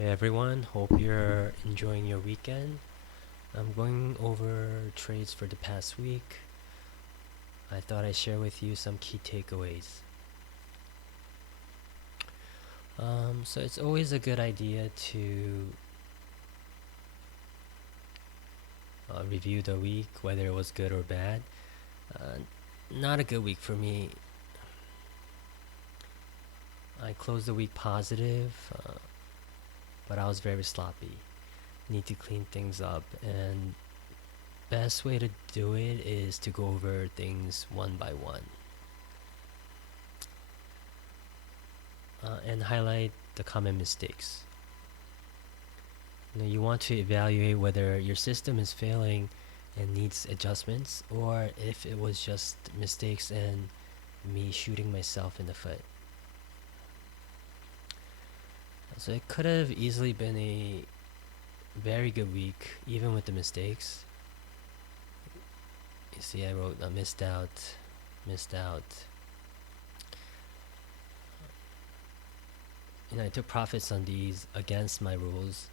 Hey everyone, hope you're enjoying your weekend. I'm going over trades for the past week. I thought I'd share with you some key takeaways. So it's always a good idea to review the week, whether it was good or bad. Uh, Not a good week for me. I closed the week positive, but I was very sloppy. Need to clean things up, and best way to do it is to go over things one by one. And highlight the common mistakes. You want to evaluate whether your system is failing and needs adjustments, or if it was just mistakes and me shooting myself in the foot. So it could have easily been a very good week, even with the mistakes. You see, I wrote missed out, missed out. I took profits on these against my rules.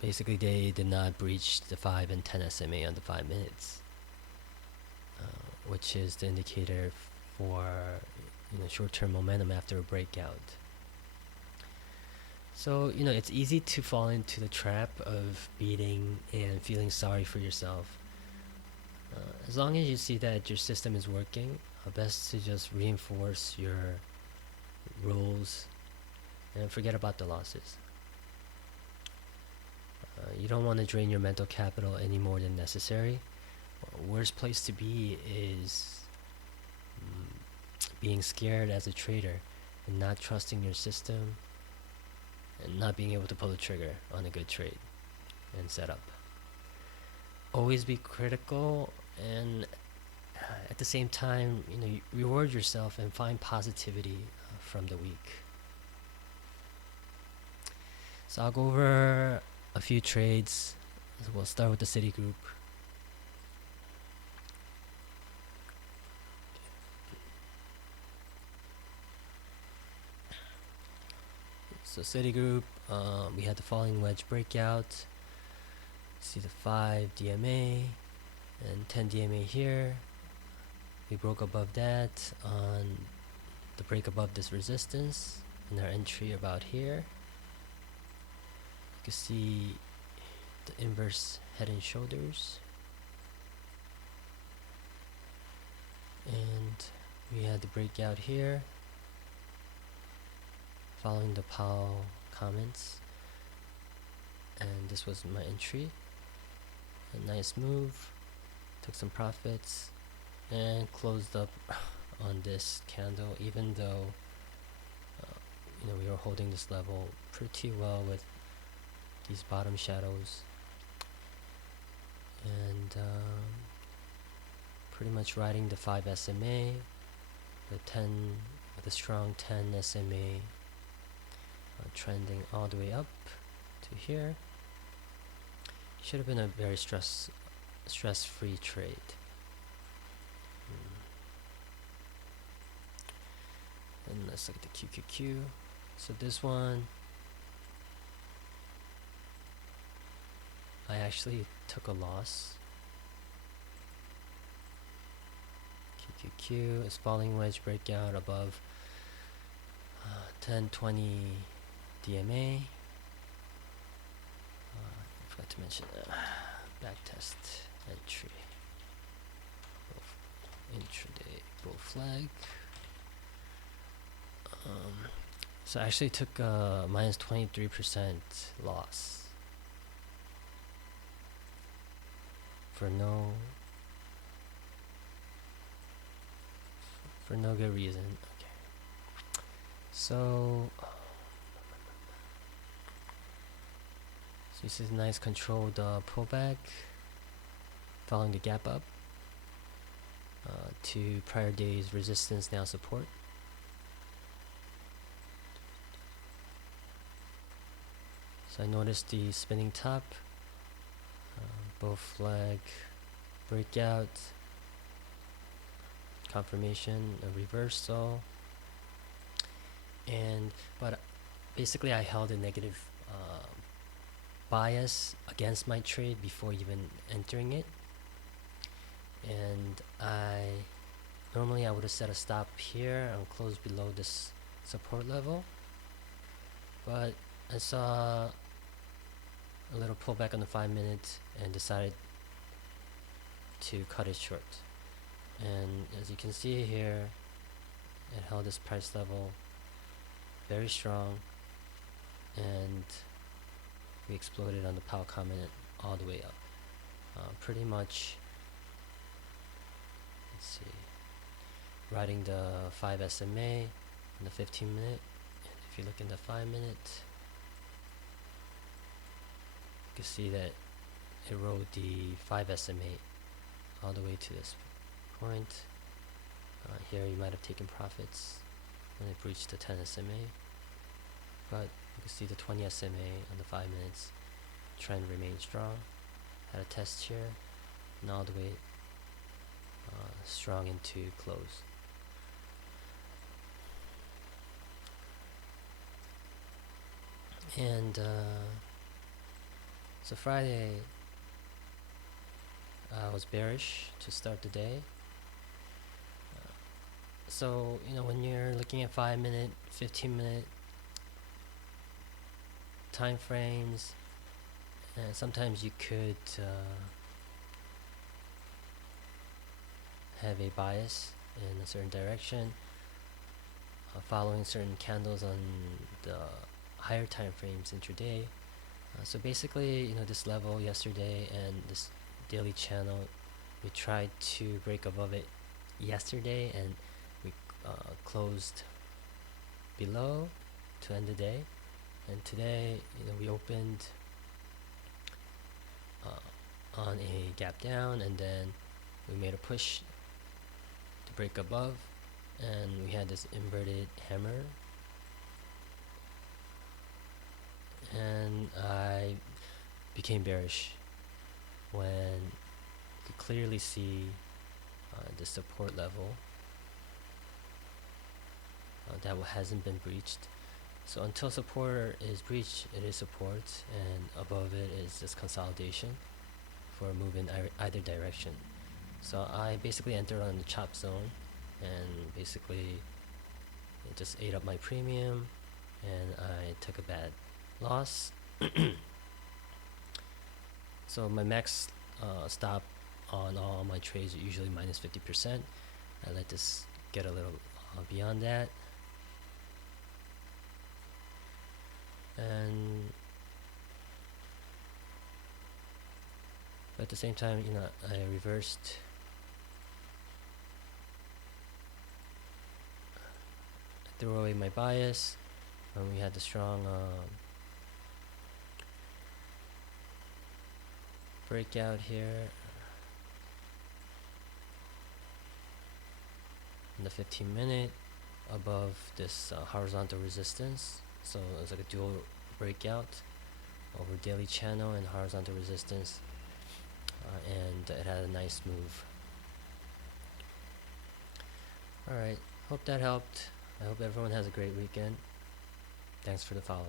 Basically, they did not breach the 5 and 10 SMA on the 5 minutes, which is the indicator for short-term momentum after a breakout. So it's easy to fall into the trap of beating and feeling sorry for yourself. As long as you see that your system is working, best to just reinforce your rules and forget about the losses. You don't want to drain your mental capital any more than necessary. Worst place to be is being scared as a trader and not trusting your system and not being able to pull the trigger on a good trade and setup. Always be critical, and at the same time, you reward yourself and find positivity from the week. So I'll go over a few trades. We'll start with the Citigroup. So Citigroup, we had the falling wedge breakout. See the 5 DMA and 10 DMA here. We broke above that on the break above this resistance and our entry about here. You can see the inverse head and shoulders, and we had the breakout here following the Powell comments, and this was my entry. A nice move, took some profits and closed up on this candle, even though we were holding this level pretty well with these bottom shadows, and pretty much riding the 5 SMA, the strong 10 SMA, trending all the way up to here. Should have been a very stress-free trade. And let's look at the QQQ. So this one, I actually took a loss. QQQ is falling wedge breakout above 1020 DMA. I forgot to mention backtest entry. Intraday bull flag. So I actually took minus 23% loss for no good reason. Okay. So this is a nice controlled pullback following the gap up to prior day's resistance, now support. So I noticed the spinning top, bull flag breakout, confirmation, a reversal, and but basically I held a negative bias against my trade before even entering it, and normally I would have set a stop here and closed below this support level, but I saw a little pullback on the 5 minute and decided to cut it short. And as you can see here, it held this price level very strong, and we exploded on the Powell comment all the way up. Pretty much, let's see, riding the 5 SMA and the 15 minute. And if you look in the 5 minute, you can see that it rode the 5 SMA all the way to this point. Here you might have taken profits when it breached the 10 SMA, but you can see the 20 SMA on the 5 minutes trend remained strong. Had a test here and all the way strong into close. And so Friday I was bearish to start the day. So when you're looking at 5 minute, 15 minute time frames, and sometimes you could have a bias in a certain direction, following certain candles on the higher time frames intraday. So basically, this level yesterday and this daily channel, we tried to break above it yesterday, and we closed below to end the day. And today, we opened on a gap down, and then we made a push to break above, and we had this inverted hammer, and I became bearish when you could clearly see the support level that hasn't been breached. So until support is breached, it is support, and above it is just consolidation for a move in either direction. So I basically entered on the chop zone, and basically it just ate up my premium, and I took a bad loss. So my max stop on all my trades are usually minus 50%. I let this get a little beyond that, and but at the same time, I reversed. I threw away my bias when we had the strong breakout here in the 15 minute above this horizontal resistance. So it's like a dual breakout over daily channel and horizontal resistance, and it had a nice move. Alright, hope that helped. I hope everyone has a great weekend. Thanks for the follow.